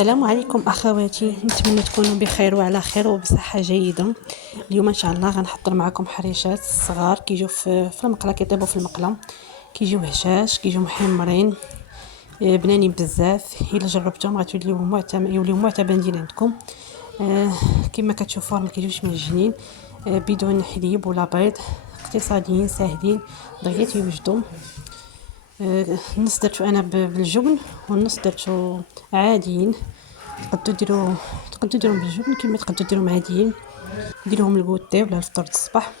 السلام عليكم اخواتي، نتمنى تكونوا بخير وعلى خير وبصحه جيده. اليوم ان شاء الله غنحضر معكم حريشات الصغار كيجيو في المقله، كيطيبوا في المقله، كيجيو هشاش، كيجيو محمرين، بنانين بزاف. الا جربتهم يوليو معتمدين عندكم. كما كتشوفوا ما كيجيوش معجنين، بدون حليب ولا بيض، اقتصاديين ساهلين دغيا يوجدوا. النص درتو انا بالجبن والنص درتو عاديين. تقدروا ديروهم بالجبن كما تقدروا ديروهم عاديين، ديروهم الكوتي ولا الفطور الصباح،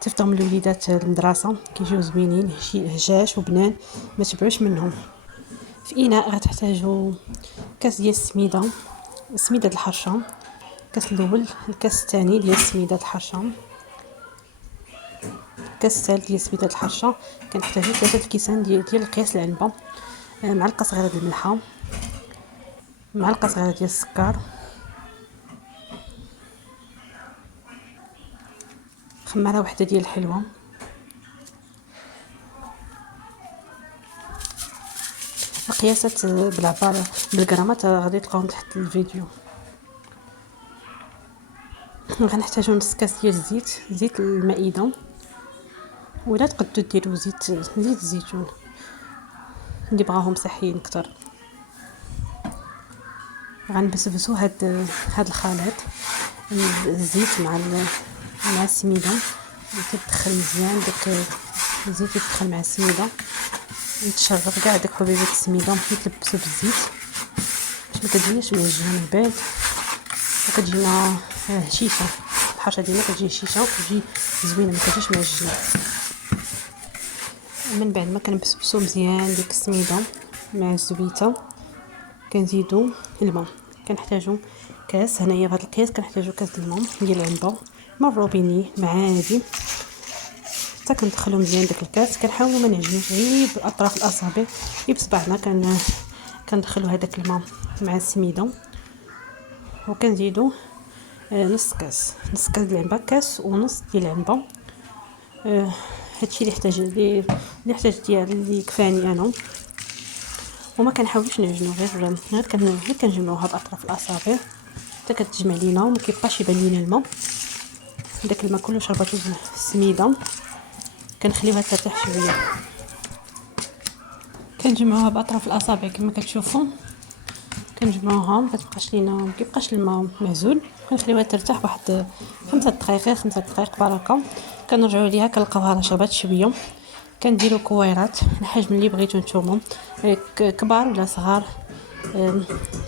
تفطرهم الوليدات المدرسه، كيجيو زوينين هشاش وبنان، ما تبعوش منهم. في اناء غتحتاجوا كاس ديال سميده الحرشه، الكاس الاول، الكاس الثاني ديال سميده الحرشه، الكاس الثالث ديال سميده الحرشه. كنحتاجوا 3 الكيسان ديال قياس العنبه، معلقه صغيره ديال الملحه، معلقه صغيره ديال السكر، خماره وحده ديال الحلوه. القياسات بالعباره بالغرامات غادي تلقاوهم تحت الفيديو. غنحتاجو نص كاس ديال زيت المائده، ولا تقدروا ديروا زيت الزيتون اللي بغاهم صحيين اكثر. غنبسبسوا هاد الخليط، الزيت مع السميده، تدخل مزيان داك الزيت، يدخل مع السميده، يتشرب كاع داك حبيبات السميده، يتلبسوا بالزيت باش ما كتجيناش معجنه من بعد، وكتجينا هشيشه. الحرشه ديالنا كتجي هشيشه وكتجي زوينه، ما كتجيش معجنه. من بعد ما كنبسبسوا مزيان ديك السميده مع الزبيته، كنزيدوا الماء. كنحتاجوا كاس، هنايا بهذا القياس كنحتاجوا كاس الماء ديال العنبه من الروبيني مع عادي، حتى كندخلوا مزيان داك الكاس. كنحاولوا ما نعجنوش غير باطراف الاصابع، بصبعنا كندخلوا هذاك الماء مع السميده، وكنزيدوا نص كاس ديال العنبه، كاس ونص ديال العنبه. هادشي اللي احتاج ديال اللي كفاني انا، وما كنحاولوش نعجنو، غير كنجمعوها باطراف الاصابع حتى كتجمع لينا وما كيبقاش يبان لينا الماء. داك الماء كله شربته السميده، كنخليوها ترتاح شويه. كنجمعوها باطراف الاصابع كما كتشوفوا، كنجمعوها ما كيبقاش الماء معزول. كنخليوها ترتاح واحد 5 دقائق بركه. كنرجعوا ليها كنلقاوها راه شربات شويه. كنديروا كويرات الحجم اللي بغيتو نتوما، كبار ولا صغار،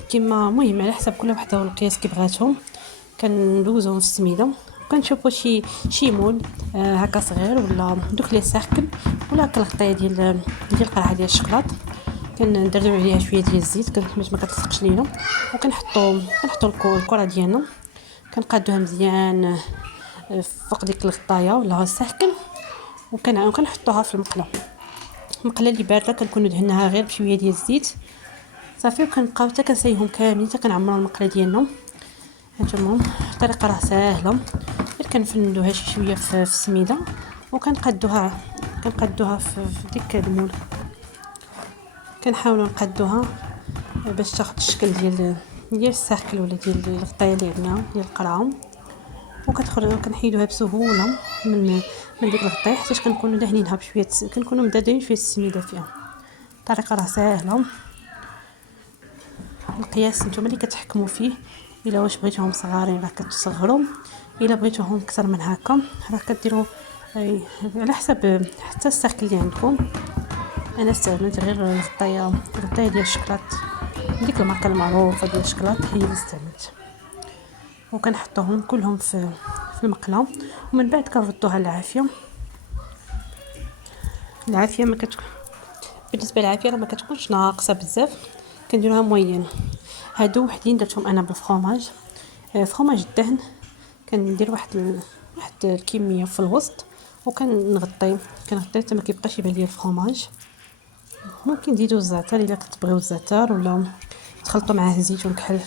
كما مهم على حسب كل وحده والقياس كيبغاتهم. كندوزوهم في السميده، وكنشوفوا شي مول هكا صغير، ولا دوك لي ساخكل، ولا كالغطيه ديال القرعه ديال الشكلاط. كندردروا عليها شويه ديال الزيت باش ما كتلصقش لينا، وكنحطوا الكره ديالنا، كنقادوها مزيان فوق ديك الغطايه ولا الساخكل، وكنحطوها في المقله اللي بارده. كنكونوا دهناها غير بشويه ديال الزيت صافي، وكنبقاو حتى كنسيهم كاملين حتى كنعمروا المقله ديالنا. هانتوما الطريقه راه ساهله، غير كنفندوها شي شويه في السميده، وكنقادوها في ديك المول. كنحاولوا نقادوها باش تاخذ الشكل ديال الساكل ولا ديال الغطايه اللي عندنا ديال القرعه، وكتخرج كنحيدوها بسهوله من ديك الغطايه، حيت كنكونوا دهنينها بشويه، كنكونوا مدادين شويه السميده فيها. الطريقه راه ساهله، القياس نتوما اللي كتحكموا فيه. الا واش بغيتوهم صغارين راه كتصغروا، الا بغيتوهم اكثر من هكا راه كديروا على حسب حتى الساكل اللي عندكم. انا استعملت غير الغطايه ديال الشكلاط، ديك الماركه المعروفه ديال الشكلاط هي اللي استعملت. وكنحطوهم كلهم في المقله، ومن بعد كنردوها للعافيه. ما كتكون بالنسبه للعافيه ما كتكونش ناقصه بزاف، كنديروها موين. هادو وحدين درتهم انا بالفرomاج، فرomاج الدهن. كندير واحد الكميه في الوسط، وكنغطي حتى ما كيبقاش يبان ليا الفرomاج. ممكن تزيدوا الزعتر الا كتبغيو الزعتر، ولا تخلطوا معاه زيتون كحل،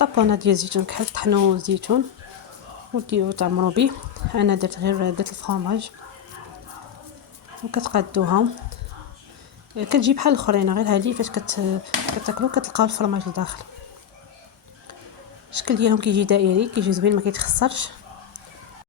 طابونه ديال الزيتون كحل، طحنوا الزيتون وديروا تعمروا به. انا درت الفرomاج، وكتقادوها كتجي بحال الاخرين، غير هذه فاش كتاكلو كتلقاو الفرماج لداخل. الشكل ديالهم كيجي دائري، كيجي زوين ما كيتخسرش.